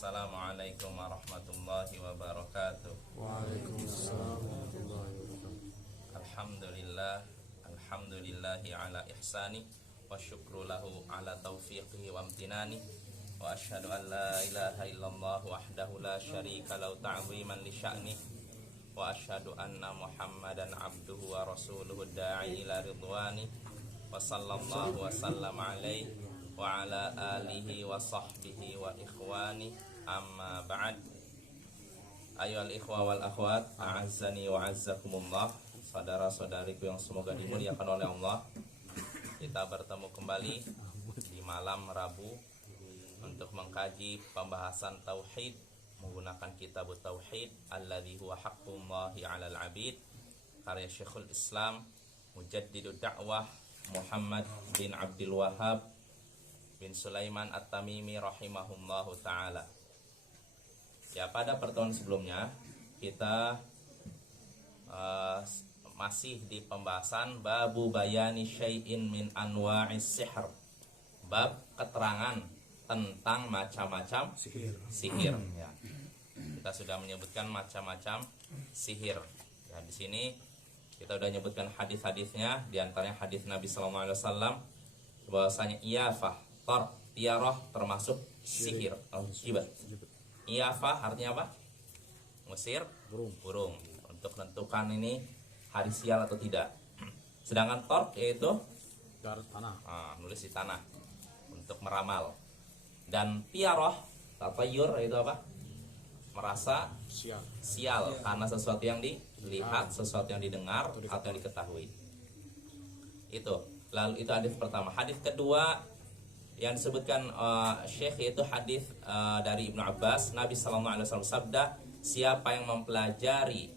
Assalamualaikum warahmatullahi wabarakatuh. Waalaikumsalam warahmatullahi wabarakatuh. Alhamdulillahi ala ihsani wa syukru lahu ala taufiqihi wa amtinani wa asyhadu an la ilaha illallah wahdahu la syarika lahu ta'ziman li sya'ni wa asyhadu anna Muhammadan abduhu wa rasuluhu da'i ila ridwani wa sallallahu wa sallam alaihi wa ala alihi wa sahbihi wa ikhwani amma ba'd. Ayyuhal ikhwa wal akhwat, a'azzani wa azzakumullah. Saudara-saudariku yang semoga dimuliakan oleh Allah, kita bertemu kembali di malam Rabu untuk mengkaji pembahasan tauhid menggunakan kitab Tauhid alladzi huwa haqqullahi 'alal 'abid, karya Syekhul Islam Mujaddidud Da'wah Muhammad bin Abdul Wahhab bin Sulaiman At-Tamimi rahimahullahu ta'ala. Ya, pada pertemuan sebelumnya kita masih di pembahasan babu bayani syai'in min anwa'is sihr, bab keterangan tentang macam-macam sihir ya. Kita sudah menyebutkan macam-macam sihir ya. Di sini kita sudah menyebutkan hadis-hadisnya, di antaranya hadis Nabi sallallahu alaihi wasallam bahwasanya iyafah, tiarah termasuk sihir jibat. Iyafah artinya apa? Ngusir burung untuk menentukan ini hari sial atau tidak. Sedangkan torq yaitu tanah, nulis di tanah untuk meramal. Dan tiarah tatayur itu apa? Merasa sial karena sesuatu yang dilihat, sesuatu yang didengar atau yang diketahui. Itu. Lalu itu hadis pertama. Hadis kedua yang disebutkan Syekh yaitu hadis dari Ibnu Abbas. Nabi sallallahu alaihi wasallam sabda, siapa yang mempelajari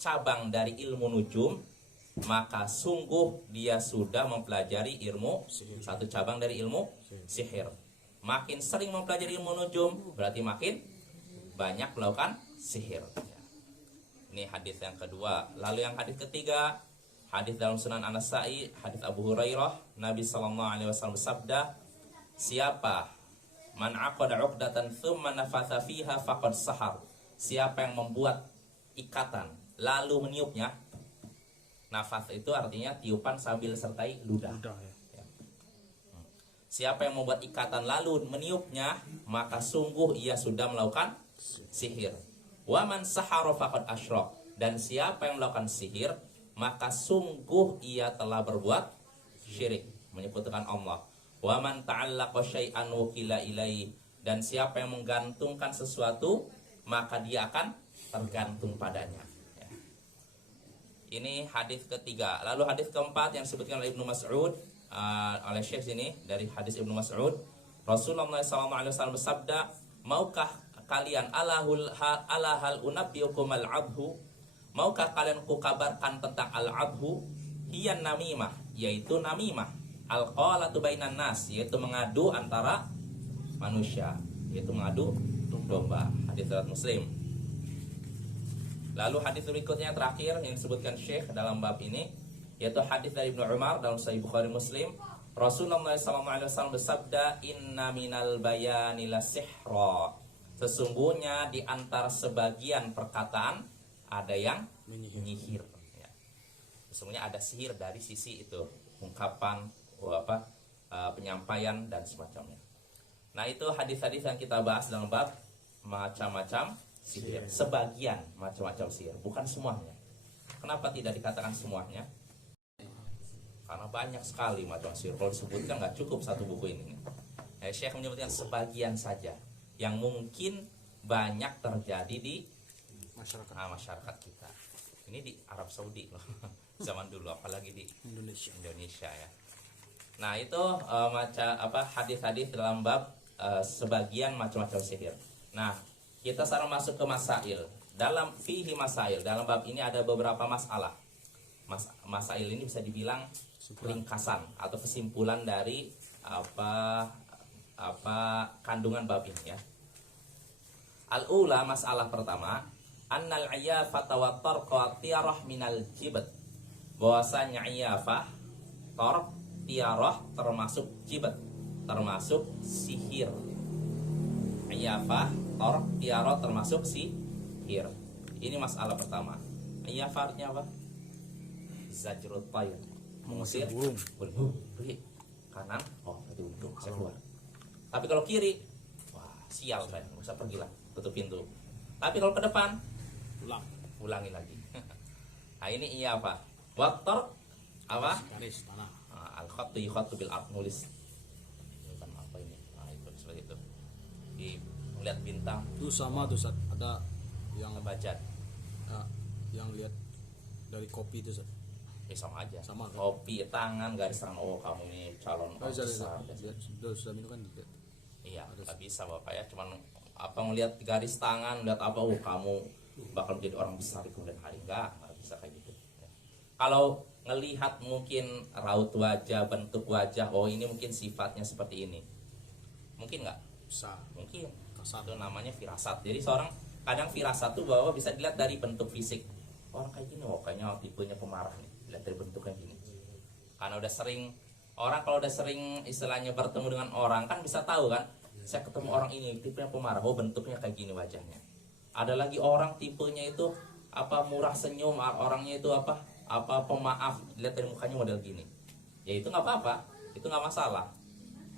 cabang dari ilmu nujum, maka sungguh dia sudah mempelajari ilmu satu cabang dari ilmu sihir. Makin sering mempelajari ilmu nujum berarti makin banyak melakukan sihir. Ini hadis yang kedua. Lalu yang hadis ketiga, hadis dalam Sunan An-Nasa'i, hadis Abu Hurairah, Nabi sallallahu alaihi wasallam bersabda, siapa man aqada 'uqdatan tsumma nafatha fiha faqad sahar. Siapa yang membuat ikatan lalu meniupnya. Nafas itu artinya tiupan sambil sertai ludah. Ya. Siapa yang membuat ikatan lalu meniupnya, maka sungguh ia sudah melakukan sihir. Wa man sahara faqad asyrak. Dan siapa yang melakukan sihir, maka sungguh ia telah berbuat syirik, menyekutukan Allah. Wa man ta'allaqa syai'an wukila ilaihi. Dan siapa yang menggantungkan sesuatu, maka dia akan tergantung padanya. Ya. Ini hadis ketiga. Lalu hadis keempat yang disebutkan oleh Ibnu Mas'ud oleh Syekh sini, dari hadis Ibnu Mas'ud, Rasulullah SAW bersabda, maukah kalian ala hal unabbiukum al-'abhu, maukah kalian kukabarkan tentang al-'abhu? Hiyan namimah, yaitu namimah, al-qalatu bainan nas, yaitu mengadu antara manusia, yaitu mengadu domba. Hadis riwayat Muslim. Lalu hadis berikutnya terakhir yang disebutkan Syekh dalam bab ini, yaitu hadis dari Ibnu Umar dalam Sahih Bukhari Muslim. Rasulullah SAW bersabda, inna minal bayani la sihra. Sesungguhnya di antara sebagian perkataan ada yang menyihir. Ya. Sesungguhnya ada sihir dari sisi itu, ungkapan, penyampaian dan semacamnya. Nah, itu hadis-hadis yang kita bahas dalam bab macam-macam sihir. Sebagian macam-macam sihir, bukan semuanya. Kenapa tidak dikatakan semuanya? Karena banyak sekali macam sihir. Kalau disebutkan nggak cukup satu buku ini. Syekh menyebutkan sebagian saja yang mungkin banyak terjadi di masyarakat kita. Ini di Arab Saudi loh. Zaman dulu, apalagi di Indonesia ya. Nah, itu hadis-hadis dalam bab sebagian macam-macam sihir. Nah, kita sekarang masuk ke masail. Dalam fihi masail, dalam bab ini ada beberapa masalah. Masail ini bisa dibilang ringkasan atau kesimpulan dari kandungan bab ini ya. Al-ula, masalah pertama, annal iyafata wa tarqa tiarah minal jibat. Bahwasanya iyafah, tarq, tiarah termasuk jibat, termasuk sihir. Iyafah, torq, tiaro termasuk sihir. Ini masalah pertama. Iyafah artinya apa? Zajrut tayr, mengusir burung. Pergi kanan, oh itu burung saya keluar. Tapi kalau kiri, wah sial saya, nggak usah pergi lah, tutup pintu. Tapi kalau ke depan, ulangi lagi. Nah ini iyafah. Wat-torq apa? Garis tanah. Al-khattu yukhattu bil ard, nulis. Bukan apa ini? Nah itu seperti itu. Di melihat bintang, Itu sama tuh Sat. Ada yang ngebajat. yang lihat dari kopi itu Sat. Sama aja. Sama kan? Kopi tangan garis tangan, oh kamu ini calon Oh, besar. lihat sudah minum kan lihat. Iya, nggak bisa bapak ya. Cuman apa ngelihat garis tangan, lihat apa, oh kamu bakal menjadi orang besar di kemudian hari. Nggak bisa kayak gitu. Ya. Kalau ngelihat mungkin raut wajah, bentuk wajah, oh ini mungkin sifatnya seperti ini. Mungkin nggak? Bisa. Mungkin. Kasar. Itu namanya firasat. Jadi seorang kadang firasat tuh bahwa bisa dilihat dari bentuk fisik. Orang kayak gini, oh kayaknya tipenya pemarah nih. Lihat dari bentuknya gini. Karena udah sering, orang kalau udah sering istilahnya bertemu dengan orang kan bisa tahu kan. Saya ketemu orang ini tipenya pemarah, oh bentuknya kayak gini wajahnya. Ada lagi orang tipenya itu apa murah senyum, orangnya itu apa pemaaf, lihat dari mukanya model gini. Ya itu nggak apa-apa, itu nggak masalah.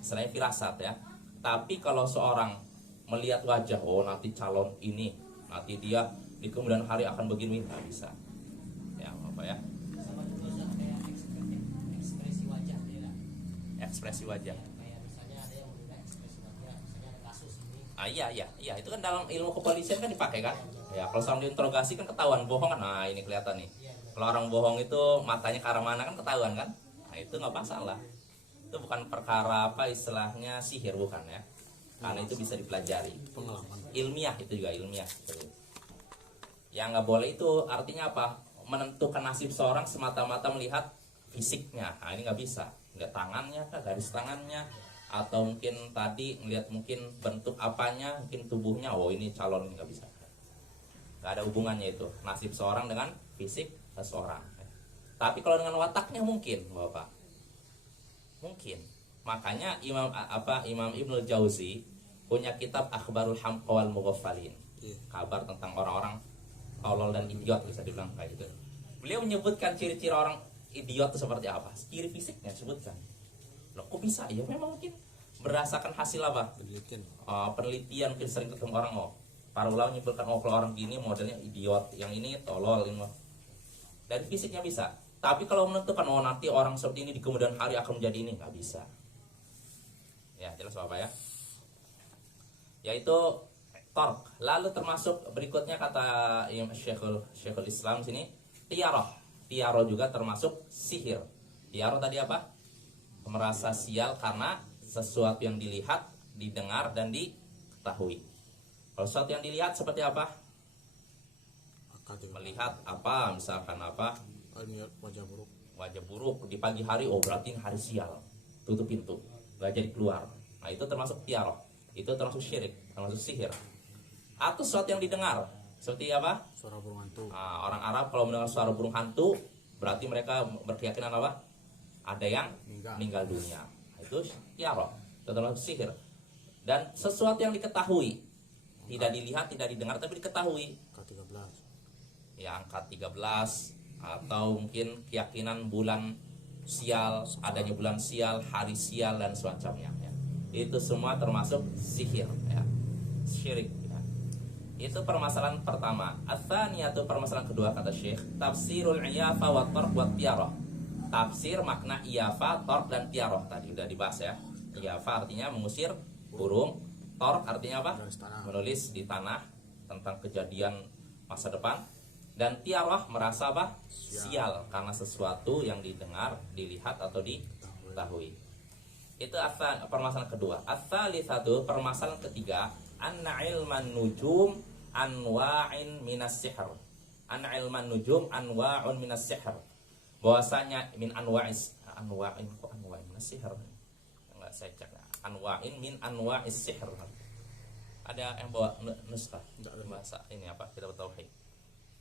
Selain firasat ya. Tapi kalau seorang melihat wajah, oh nanti calon ini, nanti dia di kemudian hari akan begini, nggak bisa. Ya apa ya? Sama juga Ustaz, kayak ekspresi wajah beda. Ekspresi wajah. Kayak misalnya ada yang berbeda ekspresi wajah, misalnya ada kasus ini. Iya, itu kan dalam ilmu kepolisian kan dipakai kan. Ya kalau sama diinterogasi kan ketahuan bohong kan, nah ini kelihatan nih. Kalau orang bohong itu matanya ke arah mana kan ketahuan kan. Nah itu nggak masalah. Itu bukan perkara apa istilahnya sihir, bukan ya. Karena itu bisa dipelajari. Pengalaman. Ilmiah, itu juga ilmiah. Yang nggak boleh itu artinya apa? Menentukan nasib seorang semata-mata melihat fisiknya. Nah ini nggak bisa. Lihat tangannya, garis tangannya, atau mungkin tadi ngelihat mungkin bentuk apanya, mungkin tubuhnya, oh ini calon, nggak bisa. Nggak ada hubungannya itu nasib seorang dengan fisik seseorang. Tapi kalau dengan wataknya mungkin, Bapak, mungkin. Makanya Imam Ibnul Jauzi punya kitab Akhbarul Hamqa wal Mughafalin, kabar tentang orang-orang tolol dan idiot, bisa dibilang kayak gitu. Beliau menyebutkan ciri-ciri orang idiot itu seperti apa, ciri fisiknya sebutkan. Loh kok bisa? Ya memang mungkin berdasarkan hasil apa? Penelitian mungkin sering ketemu orang, oh para ulama menyimpulkan, oh kalau orang gini modelnya idiot, yang ini tolol, ini dari fisiknya bisa. Tapi kalau menentukan, oh nanti orang seperti ini di kemudian hari akan menjadi ini, nggak bisa. Ya jelas Bapak ya. Yaitu torq. Lalu termasuk berikutnya kata Syekhul Islam sini, tiaroh. Tiaroh juga termasuk sihir. Tiaroh tadi apa? Merasa sial karena sesuatu yang dilihat, didengar dan diketahui. Kalau sesuatu yang dilihat seperti apa? Melihat apa? Misalkan apa? Wajah buruk. Wajah buruk di pagi hari, oh berarti ini hari sial. Tutup pintu, gak jadi keluar. Nah itu termasuk tiaroh. Itu termasuk syirik, termasuk sihir. Atau sesuatu yang didengar, seperti apa? Suara burung hantu. Nah, orang Arab kalau mendengar suara burung hantu, berarti mereka berkeyakinan apa? Ada yang meninggal dunia. Nah, itu tiaroh, itu termasuk sihir. Dan sesuatu yang diketahui, tidak dilihat, tidak didengar, tapi diketahui. Angka 13. Ya angka 13, atau mungkin keyakinan bulan sial, adanya bulan sial, hari sial dan semacamnya ya. Itu semua termasuk sihir ya. Syirik ya. Itu permasalahan pertama. Ats-tsaniyatu, permasalahan kedua kata Syekh, tafsirul iyafa wa tarq wa tiarah. Tafsir makna iyafa, tarq dan tiarah tadi udah dibahas ya. Iyafa artinya mengusir burung, tarq artinya apa? Menulis di tanah tentang kejadian masa depan. Dan tiarah merasa apa? Sial karena sesuatu yang didengar, dilihat atau diketahui. Itu permasalahan kedua. Ats-tsalitsatu, permasalahan ketiga, anna ilman nujum anwa'in minas sihr. Anna ilman nujum anwa'un minas sihr. Bahwasanya min anwa'is minas sihr. Enggak saya cek. Anwa'in min anwa'is sihr. Ada yang bawa nuskah bahasa ini apa? Kita tauhid.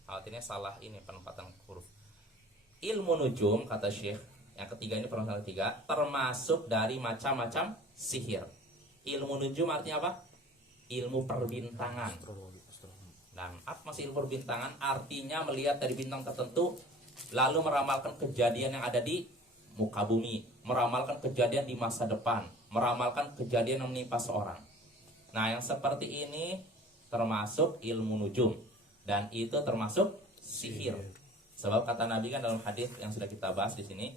Artinya salah ini penempatan huruf. Ilmu nujum kata Syekh, yang ketiga ini permasalahan ketiga, termasuk dari macam-macam sihir. Ilmu nujum artinya apa? ilmu perbintangan. Astrologi. Dan apa maksud ilmu perbintangan? Artinya melihat dari bintang tertentu lalu meramalkan kejadian yang ada di muka bumi, meramalkan kejadian di masa depan, meramalkan kejadian yang menimpa seorang. Nah, yang seperti ini termasuk ilmu nujum, dan itu termasuk sihir. Sebab kata Nabi kan dalam hadis yang sudah kita bahas di sini,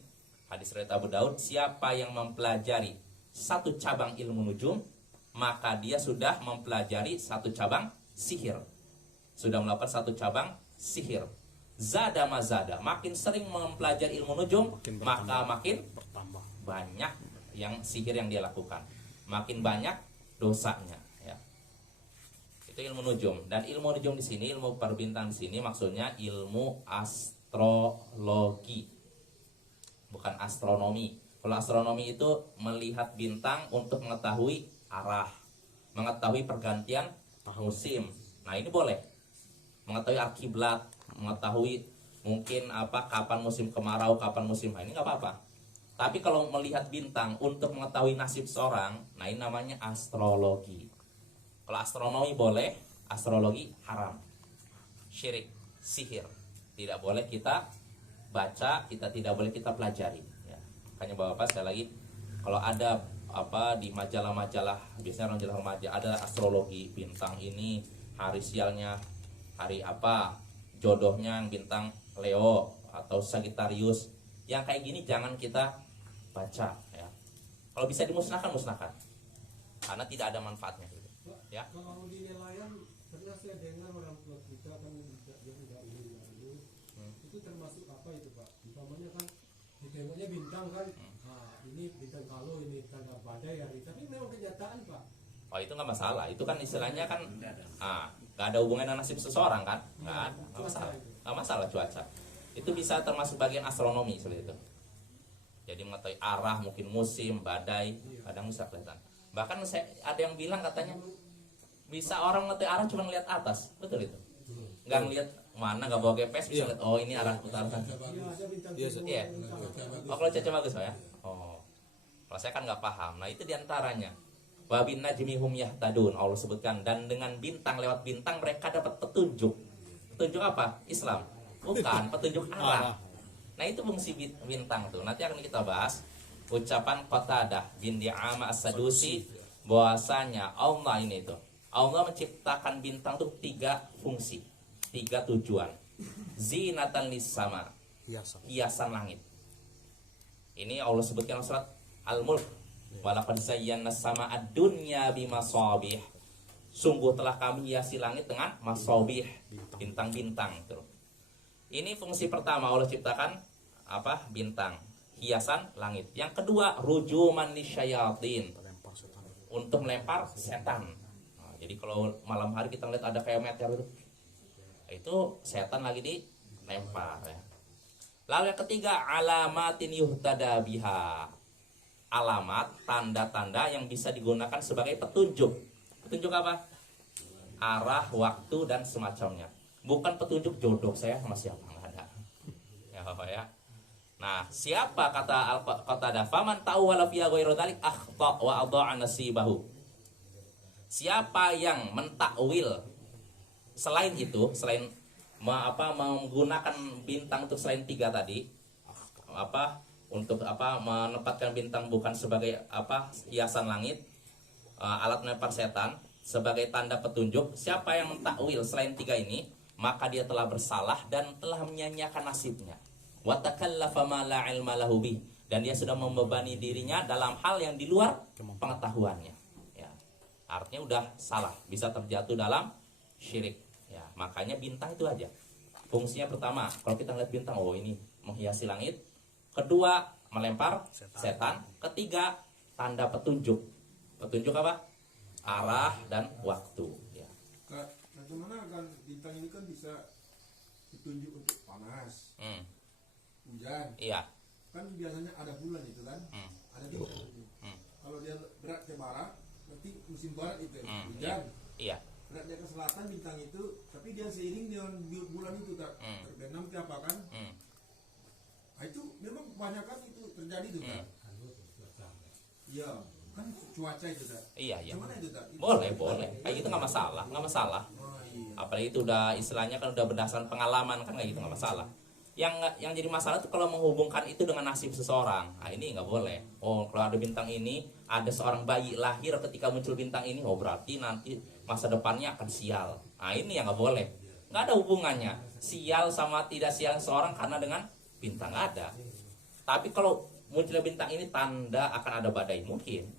hadis riwayat Abu Daud, siapa yang mempelajari satu cabang ilmu nujum, maka dia sudah mempelajari satu cabang sihir. Sudah melakukan satu cabang sihir. Zada mazada, makin sering mempelajari ilmu nujum, maka makin Bertambah. banyak yang sihir yang dia lakukan, makin banyak dosanya, ya. Itu ilmu nujum. Dan ilmu nujum di sini, ilmu perbintangan di sini maksudnya ilmu astrologi, bukan astronomi. Kalau astronomi itu melihat bintang untuk mengetahui arah, mengetahui pergantian musim. Nah, ini boleh mengetahui alkiblat, mengetahui mungkin kapan musim kemarau, kapan musim ini nggak apa-apa. Tapi kalau melihat bintang untuk mengetahui nasib seorang, nah ini namanya astrologi. Kalau astronomi boleh, astrologi haram, syirik, sihir, tidak boleh kita baca, kita tidak boleh kita pelajari. Ya. Makanya bapak-bapak sekali lagi, kalau ada di majalah-majalah, biasanya majalah remaja ada astrologi, bintang ini hari sialnya hari apa, jodohnya yang bintang Leo atau Sagittarius, yang kayak gini jangan kita baca, ya. Kalau bisa dimusnahkan, musnahkan, karena tidak ada manfaatnya gitu. Ya. Kalau di nelayan pernah saya dengar orang tua kita kan yang nggak ini itu termasuk apa itu Pak? Umpamanya kan ditengoknya bintang kan, nah, ini bintang kalau ini tanda badai hari, tapi memang kenyataan Pak. Oh, itu nggak masalah, itu kan istilahnya kan nggak ada hubungan dengan nasib seseorang kan, nggak masalah, nggak masalah cuaca. Itu bisa termasuk bagian astronomi seperti itu. Jadi mengetahui arah, mungkin musim, badai, kadang bisa kelihatan. Bahkan ada yang bilang katanya bisa orang mengetahui arah cuma ngeliat atas, betul itu? Nggak ngeliat mana, nggak bawa GPS bisa lihat, oh ini arah utara sana. Iya ada bintang Iya, timur, Iya. bintang bagus. Oh, kalau Caca bagus Pak, ya. Oh, kalau saya kan nggak paham. Nah, itu diantaranya. Wabin najmihum yahtadun, Allah sebutkan, dan dengan bintang, lewat bintang mereka dapat petunjuk. Petunjuk apa? Islam. Bukan, petunjuk arah. Nah, itu fungsi bintang tuh. Nanti akan kita bahas ucapan Qatadah bin Di'amah As-Sadusi bahwasanya Allah ini tuh, Allah menciptakan bintang tuh 3 fungsi, 3 tujuan. Zinatan lis-sama, hiasan langit. Ini Allah sebutkan dalam surat Al-Mulk. Walaqad zayyana as-samaa'a dunya bimasabih. Sungguh telah kami hiasi langit dengan masabih, bintang-bintang itu. Ini fungsi pertama, Allah ciptakan bintang, hiasan langit. Yang kedua, rujuman lisyayatin, untuk melempar setan. Nah, jadi kalau malam hari kita lihat ada kayak meteor itu setan lagi dilempar, ya. Lalu yang ketiga, alamatin yuhtada biha, alamat, tanda-tanda yang bisa digunakan sebagai petunjuk. Petunjuk apa? Arah, waktu, dan semacamnya. Bukan petunjuk jodoh saya sama siapa, nggak ada. Ya Bapak ya. Nah, siapa kata Al-Qatadah, faman ta'u wala fiya ghairu dzalik akhta wa adha'a nasibahu. Siapa yang mentakwil selain itu, selain menggunakan bintang untuk selain 3 tadi, untuk menempatkan bintang bukan sebagai hiasan langit, alat melempar setan, sebagai tanda petunjuk, siapa yang mentakwil selain 3 ini, maka dia telah bersalah dan telah menyanyiakan nasibnya. Wa takallafa ma la ilma lahu bih, dan dia sudah membebani dirinya dalam hal yang di luar pengetahuannya, ya. Artinya udah salah, bisa terjatuh dalam syirik, ya. Makanya bintang itu aja fungsinya. Pertama, kalau kita lihat bintang, oh ini menghiasi langit. Kedua, melempar setan. Ketiga, tanda petunjuk. Petunjuk apa? Arah dan waktu, ya. Nah, gimana kan bintang ini kan bisa petunjuk untuk panas, hujan. Iya. Kan biasanya ada bulan itu kan, ada bintang itu. Kalau dia berat ke barat, berarti musim barat itu hujan. Iya. Beratnya ke selatan bintang itu, tapi dia seiring dengan bulan itu tak terbenam ke apa kan? Nah, itu memang kebanyakan itu terjadi tuh kan. Iya, kan cuaca itu tak? Iya, iya. Gimana itu tak? Boleh, boleh. Kayak gitu nggak masalah, nggak masalah. Oh, iya. Apalagi itu udah istilahnya kan udah berdasarkan pengalaman kan, kayak gitu nggak masalah. Yang jadi masalah tuh kalau menghubungkan itu dengan nasib seseorang. Nah, ini nggak boleh. Oh, kalau ada bintang ini, ada seorang bayi lahir ketika muncul bintang ini, oh berarti nanti masa depannya akan sial. Nah, ini yang nggak boleh. Nggak ada hubungannya sial sama tidak sial seseorang karena dengan bintang, nggak ada. Tapi kalau munculnya bintang ini tanda akan ada badai, mungkin.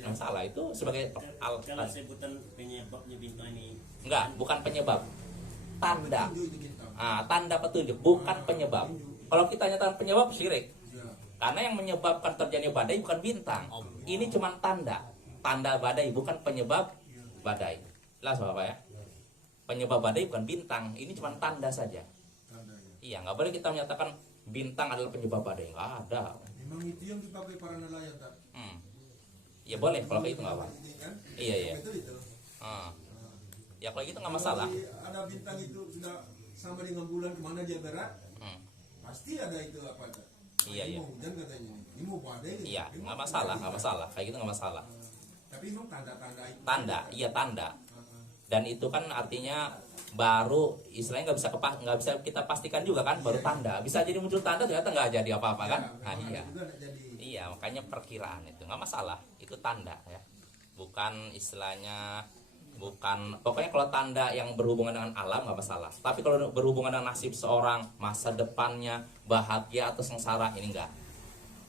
Yang salah itu sebagai Kalau sebutan penyebabnya bintang ini enggak, bukan penyebab, tanda. Petunjuk itu bintang. Tanda petunjuk, bukan penyebab. Kalau kita nyatakan penyebab, syirik. Ya. Karena yang menyebabkan terjadinya badai bukan bintang. Ini cuma tanda, tanda badai, bukan penyebab badai. Jelas Bapak ya? Penyebab badai bukan bintang, ini cuma tanda saja. Tanda ya. Iya, nggak boleh kita menyatakan bintang adalah penyebab badai, nggak ada. Memang itu yang dipakai para nelayan tak? Ya boleh, kalau kayak itu nggak apa. Ini kan? Iya, iya. Betul itu. Ya kalau gitu nggak masalah. Kalau ada bintang itu sudah sama dengan bulan kemana dia berat, pasti ada itu apa tak? Iya, Ini iya. mau hujan katanya. Ini mau badai. Iya, Ini nggak mau masalah, badai. nggak masalah. Kayak gitu nggak masalah. Tapi memang tanda-tanda itu. Tanda, iya tanda. Dan itu kan artinya baru istilahnya nggak bisa kita pastikan juga kan, baru tanda. Bisa jadi muncul tanda ternyata nggak jadi apa-apa kan? Nah, iya. Juga nggak jadi. Iya, makanya perkiraan itu nggak masalah. Itu tanda ya. Bukan istilahnya, bukan, pokoknya kalau tanda yang berhubungan dengan alam nggak masalah. Tapi kalau berhubungan dengan nasib seorang, masa depannya, bahagia atau sengsara, ini enggak.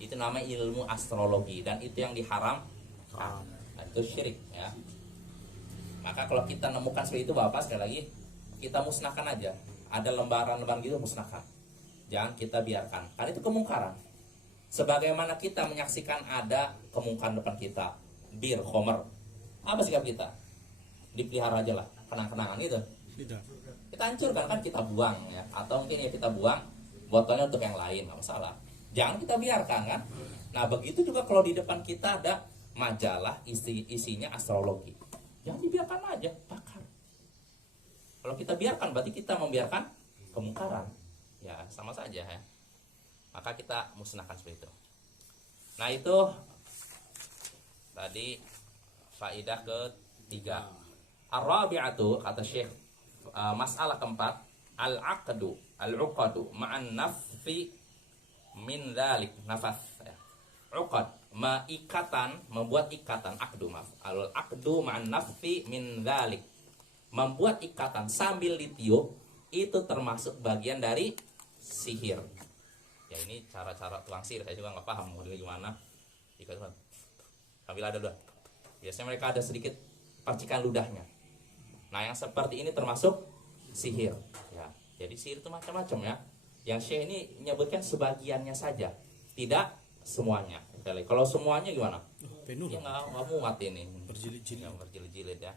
Itu namanya ilmu astrologi dan itu yang diharam. Nah, itu syirik ya. Maka kalau kita nemukan seperti itu Bapak, sekali lagi kita musnahkan aja. Ada lembaran-lembaran gitu, musnahkan. Jangan kita biarkan. Karena itu kemungkaran. Sebagaimana kita menyaksikan ada kemungkaran depan kita, bir, khomer. Apa sikap kita? Dipelihara aja lah, kenang-kenangan gitu. Tidak. Kita hancurkan kan, kita buang ya. Atau mungkin ya kita buang botolnya untuk yang lain, nggak masalah. Jangan kita biarkan kan. Nah begitu juga kalau di depan kita ada majalah isinya astrologi. Jangan dibiarkan aja, bakar. Kalau kita biarkan berarti kita membiarkan kemungkaran. Ya sama saja ya. Maka kita musnahkan seperti itu. Nah itu tadi faidah ketiga. Ar-rabi'atu, kata Syekh, masalah keempat, al-aqdu, al-uqadu ma'an nafi min dzalik, nafas ya. Uqad, ikatan, membuat ikatan, akdu, maaf. Al-aqdu ma'an nafi min dzalik. Membuat ikatan sambil ditiup itu termasuk bagian dari sihir. Ya ini cara-cara tukang sihir, saya juga nggak paham modelnya gimana. Ikat sambil ada dua. Biasanya mereka ada sedikit percikan ludahnya. Nah yang seperti ini termasuk sihir. Ya, jadi sihir itu macam-macam ya. Yang Syekh ini menyebutkan sebagiannya saja, tidak semuanya. Kalau semuanya gimana? Penuh. Ya nggak muat ini. Berjilid-jilid. Yang berjilid-jilid ya.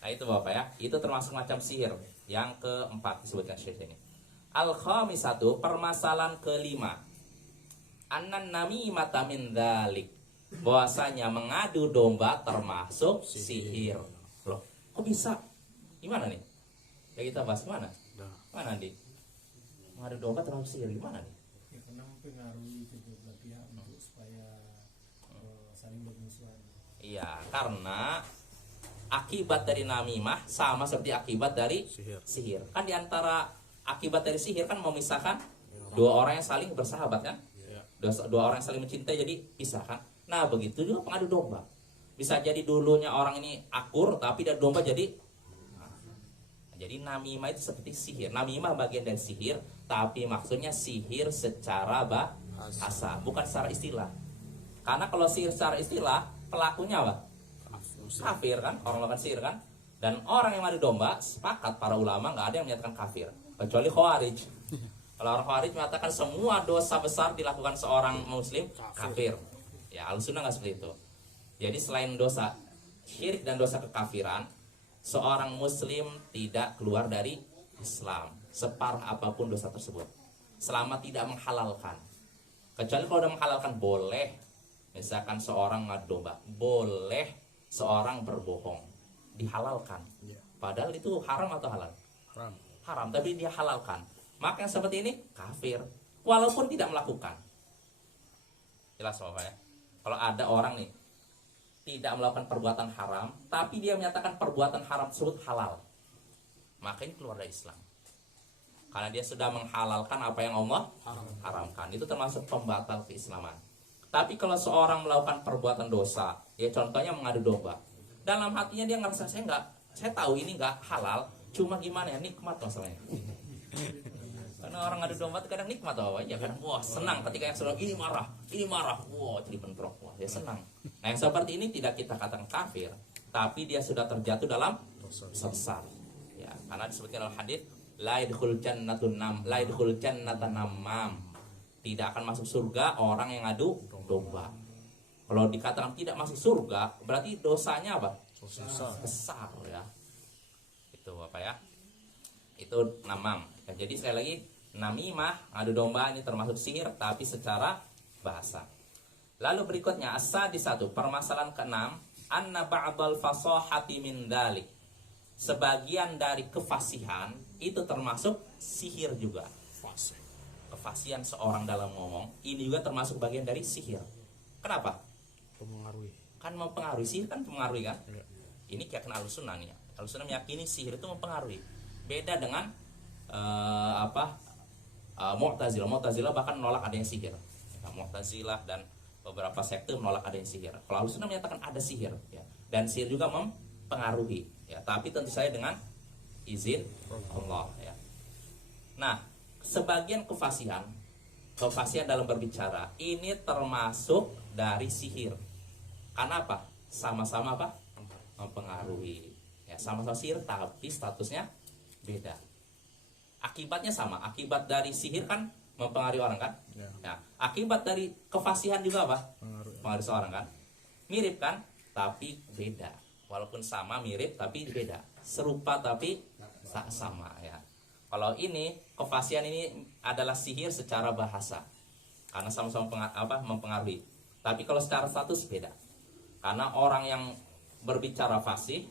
Nah itu Bapak ya, itu termasuk macam sihir. Yang keempat disebutkan Syekh ini. Al-khamisatu, permasalahan kelima. Annan namimata min dzalik. Bahwasanya mengadu domba termasuk sihir. Loh, kok bisa? Gimana nih? Ya kita bahas mana? Mana Andi? Mengadu domba termasuk sihir gimana nih? Ya karena mempengaruhi kedua belah pihak untuk supaya saling bermusuhan. Iya, karena akibat dari namimah sama seperti akibat dari sihir. Kan diantara akibat dari sihir kan memisahkan dua orang yang saling bersahabat kan? Dua orang yang saling mencintai jadi pisah kan? Nah begitu juga pengadu domba. Bisa jadi dulunya orang ini akur tapi dari domba jadi jadi namimah itu seperti sihir. Namimah bagian dari sihir, tapi maksudnya sihir secara bahasa, bukan secara istilah. Karena kalau sihir secara istilah, pelakunya apa? Kafir kan, orang melakukan sihir kan. Dan orang yang madu domba, sepakat para ulama nggak ada yang menyatakan kafir, kecuali Khawarij. Kalau orang Khawarij mengatakan semua dosa besar dilakukan seorang muslim kafir. Ya, Ahlussunnah nggak seperti itu. Jadi selain dosa syirik dan dosa kekafiran, seorang muslim tidak keluar dari Islam separah apapun dosa tersebut, selama tidak menghalalkan. Kecuali kalau udah menghalalkan, boleh. Misalkan seorang ngadu domba, boleh seorang berbohong, dihalalkan. Padahal itu haram atau halal? Haram, tapi dia halalkan. Maka yang seperti ini kafir, walaupun tidak melakukan. Jelas Bapak ya? Kalau ada orang nih tidak melakukan perbuatan haram, tapi dia menyatakan perbuatan haram tersebut halal, maka ini keluar dari Islam. Karena dia sudah menghalalkan apa yang Allah haramkan. Itu termasuk pembatal keislaman. Tapi kalau seorang melakukan perbuatan dosa, ya contohnya mengadu domba, dalam hatinya dia ngerasa saya tahu ini nggak halal, cuma gimana ya, nikmat masalahnya. Karena orang ngadu domba itu kadang nikmat apa aja, kadang wah senang ketika yang sudah ini marah, wah jadi bentrok, wah dia senang. Nah yang seperti ini tidak kita katakan kafir, tapi dia sudah terjatuh dalam dosa besar. Ya, karena disebutkan dalam hadis la yadkhul jannatan namam. Tidak akan masuk surga orang yang ngadu domba. Kalau dikatakan tidak masuk surga, berarti dosanya apa? Besar ya. Itu apa ya? Itu namam. Ya, jadi sekali lagi namimah, ngadu domba ini termasuk sihir tapi secara bahasa. Lalu berikutnya as-sadisatu, permasalahan keenam, anna ba'dal fasahati min dzalik. Sebagian dari kefasihan itu termasuk sihir juga. Kefasihan seorang dalam ngomong ini juga termasuk bagian dari sihir. Kenapa? Mempengaruhi. Kan mempengaruhi, sihir kan mempengaruhi kan? Ya. Ini keyakinan Ahlussunnah nih. Ahlussunnah meyakini sihir itu mempengaruhi. Beda dengan Mu'tazilah. Mu'tazilah bahkan menolak adanya sihir. Ya, Mu'tazilah dan beberapa sekte menolak adanya sihir. Kalau Ahlussunnah menyatakan ada sihir, ya. Dan sihir juga mempengaruhi, ya. Tapi tentu saja dengan izin Allah, ya. Nah, sebagian kefasihan dalam berbicara ini termasuk dari sihir. Karena apa? Sama-sama apa? Mempengaruhi. Ya, sama-sama sihir tapi statusnya beda. Akibatnya sama. Akibat dari sihir kan mempengaruhi orang kan? Ya. Nah, akibat dari kefasihan juga apa? Pengaruhi. Seorang kan? Mirip kan? Tapi beda. Walaupun sama, mirip tapi beda. Serupa tapi tak sama, ya. Kalau ini kefasihan ini adalah sihir secara bahasa, karena sama-sama mempengaruhi. Tapi kalau secara status beda. Karena orang yang berbicara fasih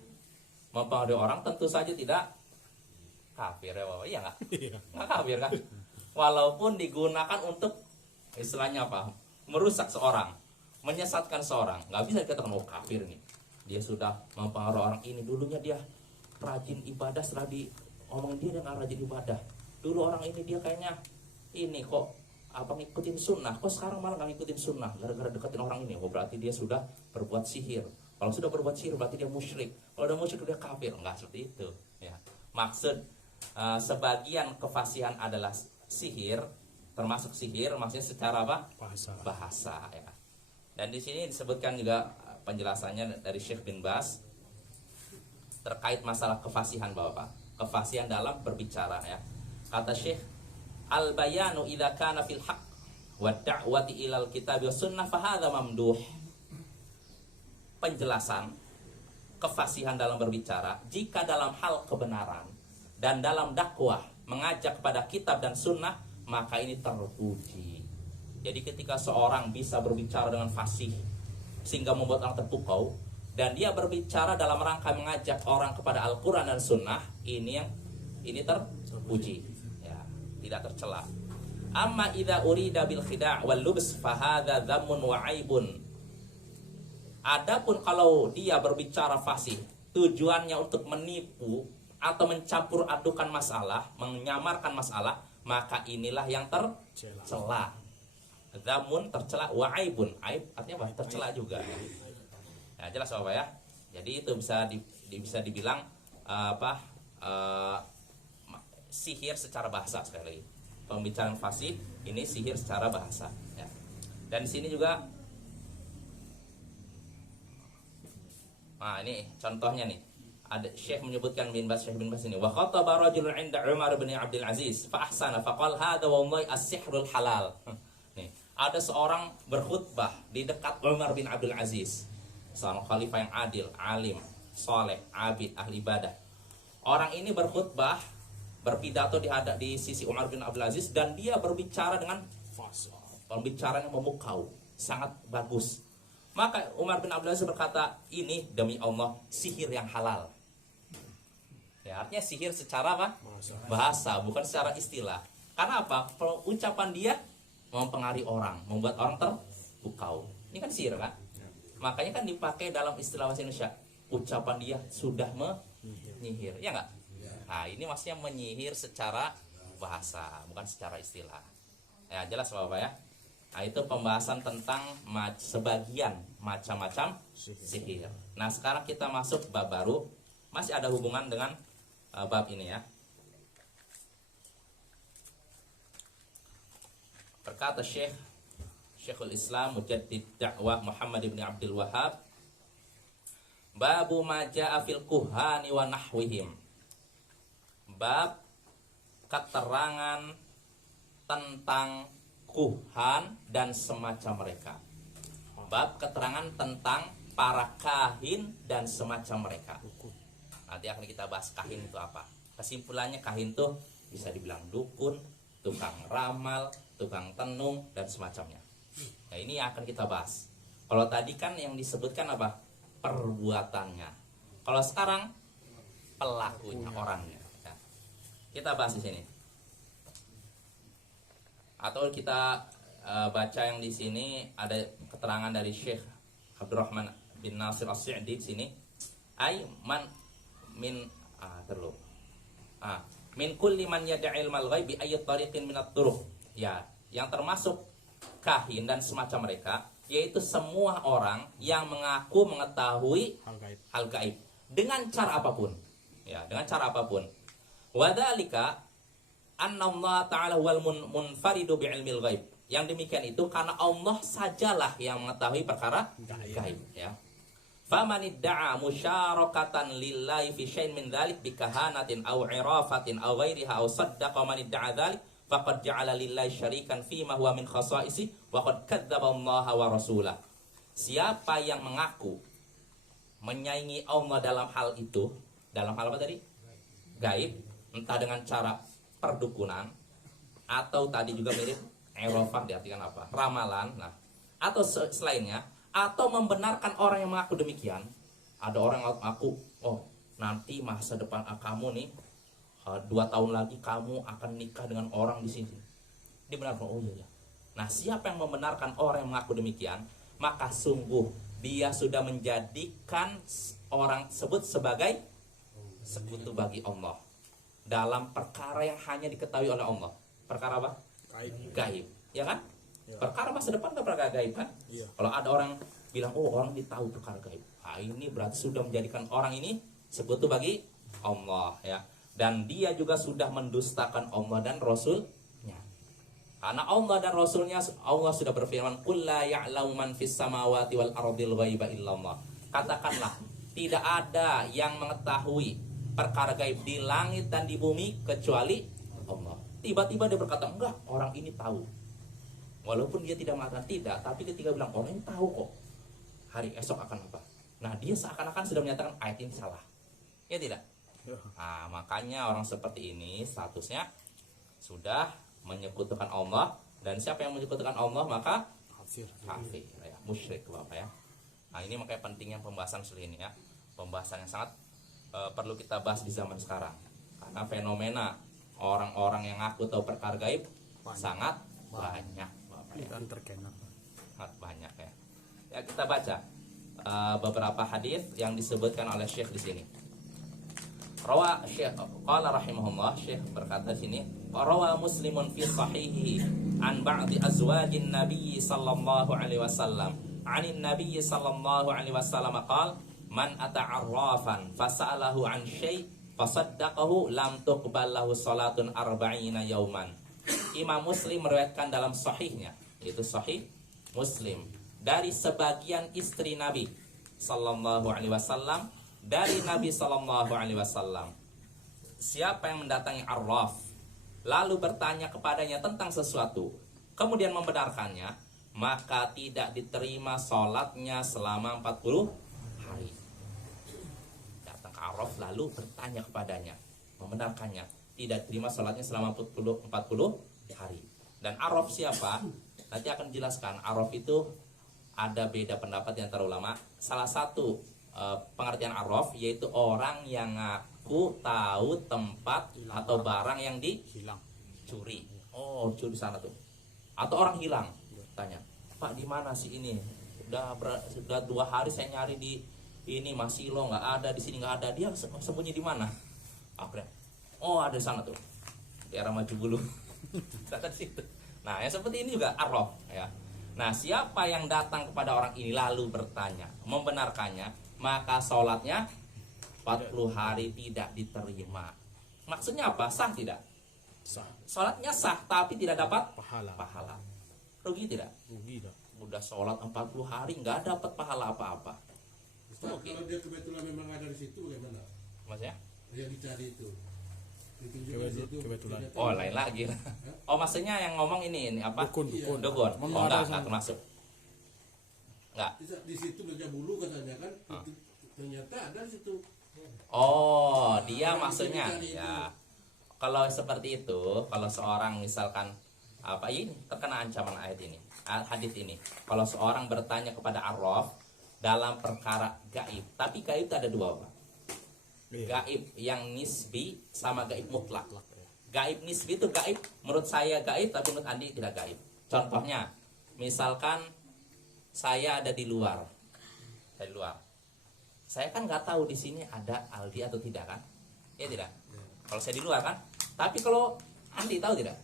mempengaruhi orang tentu saja tidak kafir, ya Bapak. Iya nggak? Nggak kafir kan? Walaupun digunakan untuk istilahnya apa? Merusak seorang, menyesatkan seorang, nggak bisa dikatakan oh kafir nih. Dia sudah mempengaruhi orang ini. Dulunya dia rajin ibadah, setelah diomongin dia nggak rajin ibadah. Dulu orang ini dia kayaknya ini kok ngikutin sunnah, kok sekarang malah nggak ngikutin sunnah gara-gara deketin orang ini. Oh berarti dia sudah berbuat sihir. Kalau sudah berbuat sihir berarti dia musyrik. Kalau udah musyrik dia kafir. Nggak seperti itu, ya. Maksud sebagian kefasihan adalah sihir, termasuk sihir maksudnya secara apa? Bahasa, ya. Dan di sini disebutkan juga penjelasannya dari Syekh bin Baz terkait masalah kefasihan, Bapak. Kefasihan dalam berbicara, ya. Kata Syekh, al-bayanu idza kana fil haqq wa da'wati ilal kitab wa sunnah fa hadza mamduh. Penjelasan kefasihan dalam berbicara jika dalam hal kebenaran dan dalam dakwah mengajak kepada kitab dan sunnah, maka ini terpuji. Jadi ketika seorang bisa berbicara dengan fasih sehingga membuat orang terpukau, dan dia berbicara dalam rangka mengajak orang kepada Al-Quran dan Sunnah, ini terpuji, ya, tidak tercela. Amma idza urida bil khida' wal lubs fa hadza dhammun wa aibun. Adapun kalau dia berbicara fasih tujuannya untuk menipu atau mencampur adukan masalah, menyamarkan masalah, maka inilah yang tercela. Dhammun tercela, wa aibun, aib artinya apa? Tercela juga. Ya, jelas Bapak ya. Jadi itu bisa dibilang sihir secara bahasa sekali lagi. Pembicaraan fasih ini sihir secara bahasa, ya. Dan di sini juga ini contohnya nih. Ada Syekh menyebutkan Syekh bin Baz ini, wa khataba rajulun 'inda Umar bin Abdul Aziz fa ahsana fa qala hadha wallahi as-sihrul halal. Nih, ada seorang berkhutbah di dekat Umar bin Abdul Aziz, seorang khalifah yang adil, alim, soleh, abid, ahli ibadah. Orang ini berkhutbah, berpidato di sisi Umar bin Abdul Aziz, dan dia berbicara dengan pembicaraan yang memukau, sangat bagus. Maka Umar bin Abdul Aziz berkata, ini demi Allah sihir yang halal. Ya, artinya sihir secara apa? Bahasa, bukan secara istilah. Karena apa? Ucapan dia mempengaruhi orang, membuat orang terpukau. Ini kan sihir kan? Makanya kan dipakai dalam istilah bahasa Indonesia, ucapan dia sudah menyihir, ya nggak? Nah, ini maksudnya menyihir secara bahasa, bukan secara istilah. Ya, jelas Bapak ya. Nah, itu pembahasan tentang sebagian macam-macam sihir. Nah, sekarang kita masuk bab baru, masih ada hubungan dengan bab ini ya. Berkata Syekhul Islam Mujaddid Da'wah Muhammad ibn Abdul Wahhab, babu ma ja'a fil kuhani wa nahwihim. Bab keterangan tentang kuhan dan semacam mereka. Bab keterangan tentang para kahin dan semacam mereka. Nanti akan kita bahas kahin itu apa. Kesimpulannya, kahin itu bisa dibilang dukun, tukang ramal, tukang tenung, dan semacamnya. Nah, ini yang akan kita bahas. Kalau tadi kan yang disebutkan apa? Perbuatannya. Kalau sekarang pelakunya, orangnya. Ya. Kita bahas di sini. Atau kita baca yang di sini ada keterangan dari Syekh Abdurrahman bin Nasir As-Sa'di di sini. Ai man min min kulli man yad'i ilmal ghaib bi ayyi tariqin min at-turuq. Ya, yang termasuk kahin dan semacam mereka, yaitu semua orang yang mengaku mengetahui hal gaib dengan cara apapun. Ya, dengan cara apapun. Wa dzalika anna Allah Ta'ala wal munfaridu bi ilmil ghaib. Yang demikian itu karena Allah sajalah yang mengetahui perkara gaib, ya. Faman idda'a musyarakatan lillahi fi syai'in min dzalik bi kahanatin aw irafatin aw ghairiha aw saddaqa man idda'a dzalik faqad ja'ala lillahi syarikan fi ma huwa min khasa'isi wa qad kadzdzaba Allah wa rasulah. Siapa yang mengaku menyaingi Allah dalam hal itu, dalam hal apa tadi? Gaib, entah dengan cara perdukunan atau tadi juga mirip irafah, diartikan apa? Ramalan, nah, atau selainnya, atau membenarkan orang yang mengaku demikian. Ada orang yang mengaku, oh nanti masa depan kamu nih 2 tahun lagi kamu akan nikah dengan orang di sini. Dibenarkan, oh iya. Nah, siapa yang membenarkan orang yang mengaku demikian, maka sungguh dia sudah menjadikan orang tersebut sebagai sekutu bagi Allah dalam perkara yang hanya diketahui oleh Allah. Perkara apa? Gaib, ya kan? Ya. Perkara masa depan kan perkara gaib kan? Ya. Kalau ada orang bilang, oh orang ini tahu perkara gaib, nah, ini berarti sudah menjadikan orang ini sekutu bagi Allah, ya. Dan dia juga sudah mendustakan Allah dan Rasulnya. Karena Allah dan Rasulnya, Allah sudah berfirman, qul la ya'lamu man fis samawati wal ardil ghaiba illallah. Katakanlah, tidak ada yang mengetahui perkara gaib di langit dan di bumi kecuali Allah. Tiba-tiba dia berkata, enggak, orang ini tahu. Walaupun dia tidak mengatakan tidak, tapi ketika bilang, orang ini tahu kok hari esok akan apa. Nah, dia seakan-akan sudah menyatakan ayat ini salah. Ya tidak? Nah, makanya orang seperti ini statusnya sudah menyekutukan Allah. Dan siapa yang menyekutukan Allah, maka kafir, ya, musyrik, Bapak ya. Nah, ini makanya pentingnya pembahasan seperti ini ya. Pembahasan yang sangat perlu kita bahas di zaman sekarang. Karena fenomena orang-orang yang ngaku tahu perkara gaib sangat banyak, Bapak ya. Dan terkena Sangat banyak ya. Ya, kita baca beberapa hadis yang disebutkan oleh Syekh di sini. Rawa Syekh qala rahimahullah, Syekh berkata di sini, rawa Muslimun fi sahihi an ba'di azwajin Nabi sallallahu alaihi wasallam, 'anin Nabi sallallahu alaihi wasallam qala man ata'arrafan fasa'alahu an syai' fasaddaqahu lam tuqbal lahu salatun arba'ina yauman. Imam Muslim meriwayatkan dalam sahihnya, yaitu sahih Muslim, dari sebagian istri Nabi sallallahu alaihi wasallam, dari Nabi sallallahu alaihi wasallam, siapa yang mendatangi arraf lalu bertanya kepadanya tentang sesuatu kemudian membenarkannya, maka tidak diterima salatnya selama 40 hari. Datang ke arraf lalu bertanya kepadanya, membenarkannya, tidak terima salatnya selama 40 hari. Dan arraf siapa? Nanti akan dijelaskan. Arraf itu ada beda pendapat di antara ulama. Salah satu pengertian arraf yaitu orang yang ngaku tahu tempat atau barang yang dicuri. Oh, curi di sana tuh. Atau orang hilang. Tanya, Pak, di mana sih ini? sudah 2 hari saya nyari di ini masih lo nggak ada, di sini nggak ada, dia sembunyi di mana? Akhirnya, oh ada di sana tuh, daerah Maju Bulu. Kata di situ. Nah, yang seperti ini juga arroh ya. Nah, siapa yang datang kepada orang ini lalu bertanya, membenarkannya, maka sholatnya 40 hari tidak diterima. Maksudnya apa? Sah tidak? Sah. Sholatnya sah, tapi tidak dapat Pahala. Rugi tidak? Rugi dah. Udah sholat 40 hari nggak dapat pahala apa-apa. Ustaz, Oke. kalau dia kebetulan memang ada di situ bagaimana? Maksudnya? Yang dicari itu. Ditunjukkan di situ. Kebetulan. dia datang. Oh, lain lagi. Oh, maksudnya yang ngomong ini apa? Dukun. Dukun. Emang Oh, ada enggak sama- termasuk. Enggak. Di situ Meja Bulu katanya kan. Ternyata ada di situ. Oh, dia Orang maksudnya itu dicari ya. Kalau seperti itu, kalau seorang misalkan apa ini terkena ancaman ayat ini, hadis ini. Kalau seorang bertanya kepada arraf dalam perkara gaib, tapi gaib itu ada 2, Pak. Iya. Gaib yang nisbi sama gaib mutlak. Gaib nisbi itu gaib, menurut saya gaib, tapi menurut Andi tidak gaib. Contohnya, misalkan saya ada di luar, saya kan nggak tahu di sini ada Aldi atau tidak kan? Ya tidak. Kalau saya di luar kan, tapi kalau Andi tahu tidak?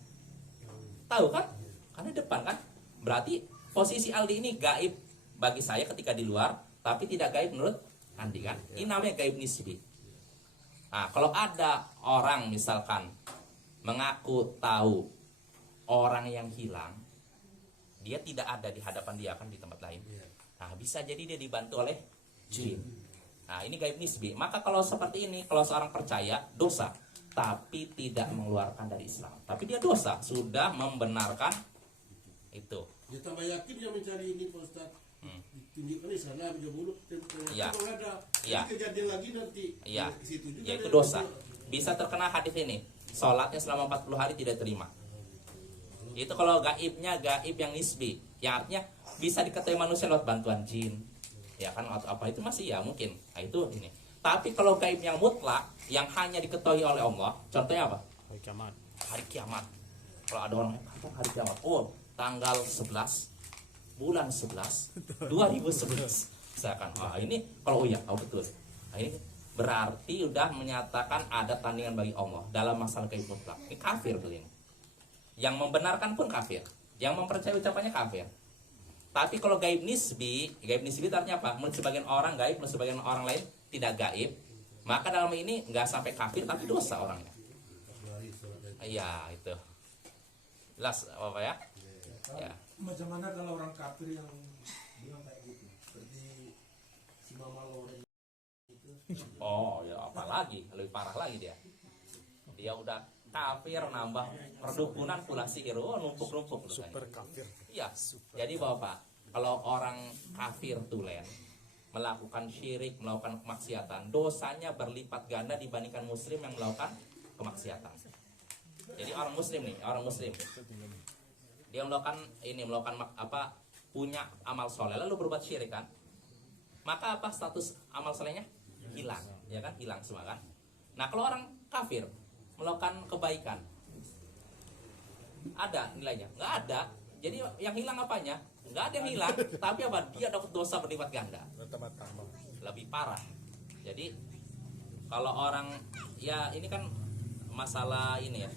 Tahu kan? Karena depan kan. Berarti posisi Aldi ini gaib bagi saya ketika di luar, tapi tidak gaib menurut Andi kan? Ini namanya gaib nisbi. Nah, kalau ada orang misalkan mengaku tahu orang yang hilang, dia tidak ada di hadapan dia kan di tempat lain. Nah, bisa jadi dia dibantu oleh jin. Nah, ini gaib nisbi. Maka kalau seperti ini, kalau seorang percaya dosa, tapi tidak mengeluarkan dari Islam. Tapi dia dosa, sudah membenarkan itu. Dia tambah yakin dia mencari ini Pak Ustaz. Ditunjukkan di sana Meja Bulu. Ternyata Iya. memang ada. Iya. Jadi kejadian lagi nanti. Iya. Ke situ juga Ya itu dia dosa. nanti. Bisa terkena hadis ini. Sholatnya selama 40 hari tidak terima. Itu kalau gaibnya gaib yang nisbi. Yang artinya bisa diketahui manusia lewat bantuan jin. Ya kan atau apa itu masih ya mungkin. Nah, itu ini. Tapi kalau gaib yang mutlak yang hanya diketahui oleh Allah, contohnya apa? Hari kiamat. Hari kiamat. Kalau ada orang kapan hari kiamat? Oh, tanggal 11 bulan 11 2011. Misalkan, ini kalau betul. Nah, ini berarti udah menyatakan ada tandingan bagi Allah dalam masalah gaib mutlak. Ini kafir tuh ini. Yang membenarkan pun kafir. Yang mempercayai ucapannya kafir. Tapi kalau gaib nisbi itu artinya apa? Menurut sebagian orang gaib, menurut sebagian orang lain tidak gaib. Maka dalam ini nggak sampai kafir tapi dosa orangnya. Iya itu. Jelas apa ya? Ya. Macam mana kalau orang kafir yang bilang kayak gitu? Seperti si Mama Loren. Oh ya apalagi lebih parah lagi dia. Dia udah kafir nambah perdukunan pula sihir, numpuk-numpuk. Super kafir. Iya. Jadi Bapak, kalau orang kafir tulen melakukan syirik, melakukan kemaksiatan, dosanya berlipat ganda dibandingkan muslim yang melakukan kemaksiatan. Jadi orang muslim dia melakukan punya amal soleh lalu berbuat syirik kan, maka apa status amal solehnya hilang, ya kan, hilang semua kan. Nah kalau orang kafir melakukan kebaikan ada nilainya? Nggak ada. Jadi yang hilang apanya? Nggak ada yang hilang, tapi apa? Dia dapat dosa berlipat ganda, lebih parah. Jadi kalau orang ya ini kan masalah ini ya,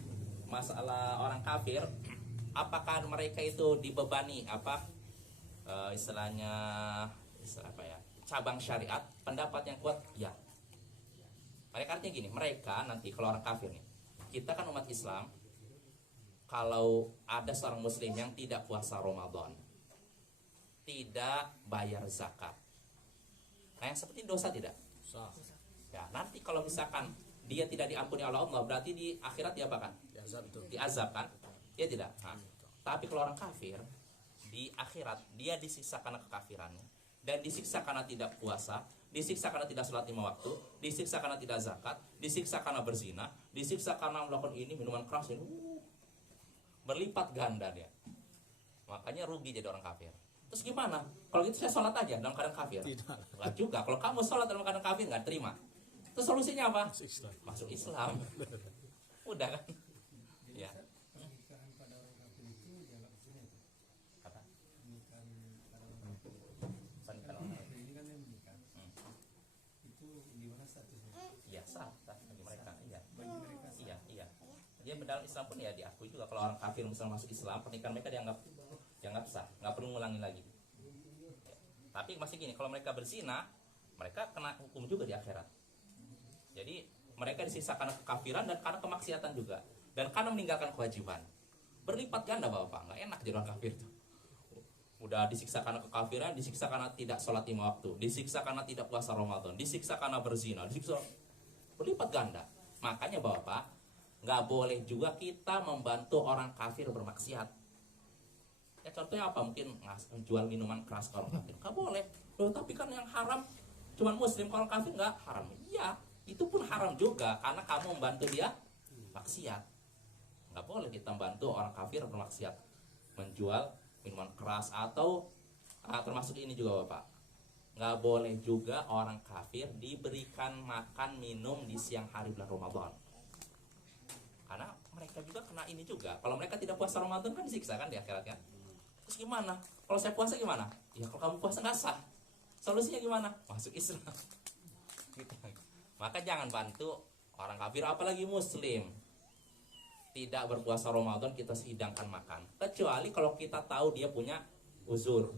masalah orang kafir, apakah mereka itu dibebani istilah apa ya, cabang syariat? Pendapat yang kuat ya. Mereka artinya gini, mereka nanti kalau orang kafir nih, kita kan umat Islam, kalau ada seorang muslim yang tidak puasa Ramadan, tidak bayar zakat, nah yang seperti dosa tidak? Sah. Ya, nanti kalau misalkan dia tidak diampuni oleh Allah, berarti di akhirat dia apakan? Azab tuh. Diazab kan? Ya tidak. Nah, tapi kalau orang kafir di akhirat dia disiksa karena kekafirannya dan disiksa karena tidak puasa, disiksa karena tidak sholat 5 waktu, disiksa karena tidak zakat, disiksa karena berzina, disiksa karena melakukan ini, minuman keras ini, berlipat ganda dia. Makanya rugi jadi orang kafir. Terus gimana? Kalau gitu saya sholat aja dalam keadaan kafir? Tidak. Enggak juga. Kalau kamu sholat dalam keadaan kafir nggak terima. Terus solusinya apa? Islam. Masuk Islam. Udah kan? Ya. Pernikahan pada orang kafir itu dianggap zina itu. Apa? Pernikahan pada orang kafir. dia dalam Islam pun ya diakui juga kalau orang kafir misalnya masuk Islam, pernikahan mereka dianggap sah, nggak perlu ngulangi lagi. Ya. Tapi masih gini, kalau mereka berzina, mereka kena hukum juga di akhirat. Jadi mereka disiksa karena kekafiran dan karena kemaksiatan juga, dan karena meninggalkan kewajiban. Berlipat ganda bapak, nggak enak jadi orang kafir tuh. Udah disiksa karena kekafiran, disiksa karena tidak sholat 5 waktu, disiksa karena tidak puasa Ramadan, disiksa karena berzina, disiksa berlipat ganda. Makanya bapak, nggak boleh juga kita membantu orang kafir bermaksiat. Ya contohnya apa? Mungkin jual minuman keras ke orang kafir, nggak boleh. Loh, tapi kan yang haram cuman muslim, kalau orang kafir nggak haram. Iya, itu pun haram juga karena kamu membantu dia maksiat. Nggak boleh kita membantu orang kafir bermaksiat, menjual minuman keras atau termasuk ini juga bapak, nggak boleh juga orang kafir diberikan makan minum di siang hari bulan Ramadan, karena mereka juga kena ini juga. Kalau mereka tidak puasa Ramadan kan disiksa kan di akhirat kan. Terus gimana? Kalau saya puasa gimana? Ya kalau kamu puasa nggak sah. Solusinya gimana? Masuk Islam. Gitu. Maka jangan bantu orang kafir, apalagi muslim. Tidak berpuasa Ramadan kita hidangkan makan, kecuali kalau kita tahu dia punya uzur,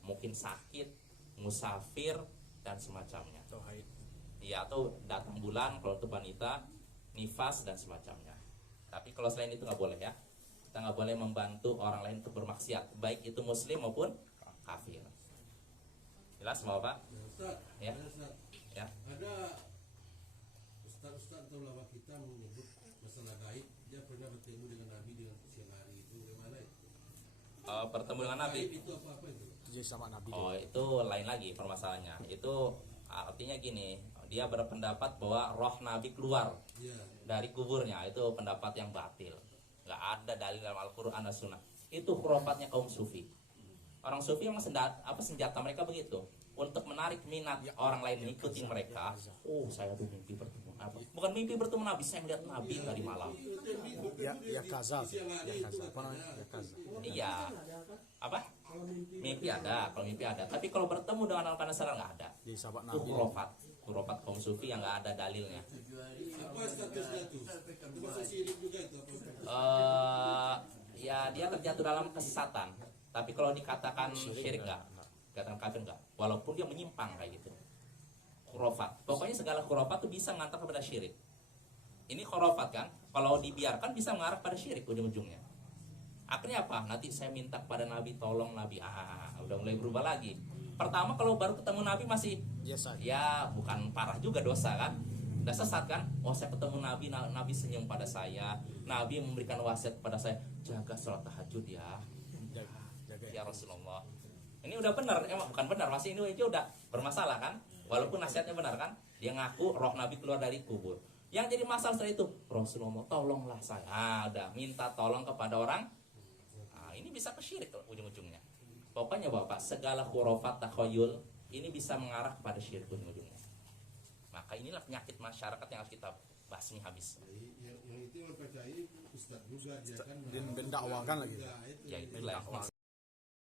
mungkin sakit, musafir dan semacamnya. Atau haid. Iya, atau datang bulan kalau untuk wanita, nifas dan semacamnya. Tapi kalau selain itu nggak boleh ya. Kita nggak boleh membantu orang lain untuk bermaksiat, baik itu muslim maupun kafir. Jelas Bapak? Ustaz, Ya. Ustaz. Ya. Ada ustaz-ustaz atau ulama kita menyebut masalah gaib, dia pernah bertemu dengan Nabi dengan siang hari, itu bagaimana itu? Bertemu dengan Nabi. Gaib itu apa itu? Jadi sama Nabi. Oh, itu lain lagi permasalahannya. Itu artinya gini, dia berpendapat bahwa roh Nabi keluar Ya. dari kuburnya. Itu pendapat yang batil. Nggak ada dalil dalam Al-Quran dan Sunnah. Itu khurafatnya kaum sufi. Orang sufi memang senjata mereka begitu, untuk menarik minat orang lain mengikuti mereka. Oh, saya tuh mimpi bertemu Nabi. Bukan mimpi bertemu Nabi, saya melihat Nabi tadi malam. Ya kaza. Ya kaza. Apa namanya? Ya kaza. Iya. Apa? Mimpi ada, kalau mimpi ada. Tapi kalau bertemu dengan orang penasaran nggak ada. Di sahabat Itu Nabi. khurafat kaum sufi yang nggak ada dalilnya. Apa statusnya itu? Termasuk syirik juga itu apa? Ya dia terjatuh dalam kesesatan. Tapi kalau dikatakan syirik nggak, dikatakan kafir nggak. Walaupun dia menyimpang kayak gitu. Khurafat. Pokoknya segala khurafat itu bisa mengantar kepada syirik. Ini khurafat kan? Kalau dibiarkan bisa mengarah pada syirik ujung-ujungnya. Akhirnya apa? Nanti saya minta kepada Nabi, tolong Nabi. Udah mulai berubah lagi. Pertama kalau baru ketemu Nabi masih Biasa. ya bukan parah juga dosa kan, udah sesat kan. Oh, saya ketemu Nabi, Nabi senyum pada saya, Nabi memberikan wasiat pada saya, jaga sholat tahajud ya, Jaga. ya Rasulullah. Ini udah benar, bukan benar, masih ini aja udah bermasalah kan. Walaupun nasihatnya benar kan, dia ngaku roh Nabi keluar dari kubur. Yang jadi masalah setelah itu, Rasulullah tolonglah saya. Udah minta tolong kepada orang. Ini bisa ke syirik ujung-ujungnya. Pokoknya Bapak, segala khurafat takhayul ini bisa mengarah kepada syirik ujung-ujungnya. Maka inilah penyakit masyarakat yang harus kita basmi habis. Yang itu yang percaya Ustaz juga dia kan. Dan mendakwakan lagi. Ya, itu. Ya itulah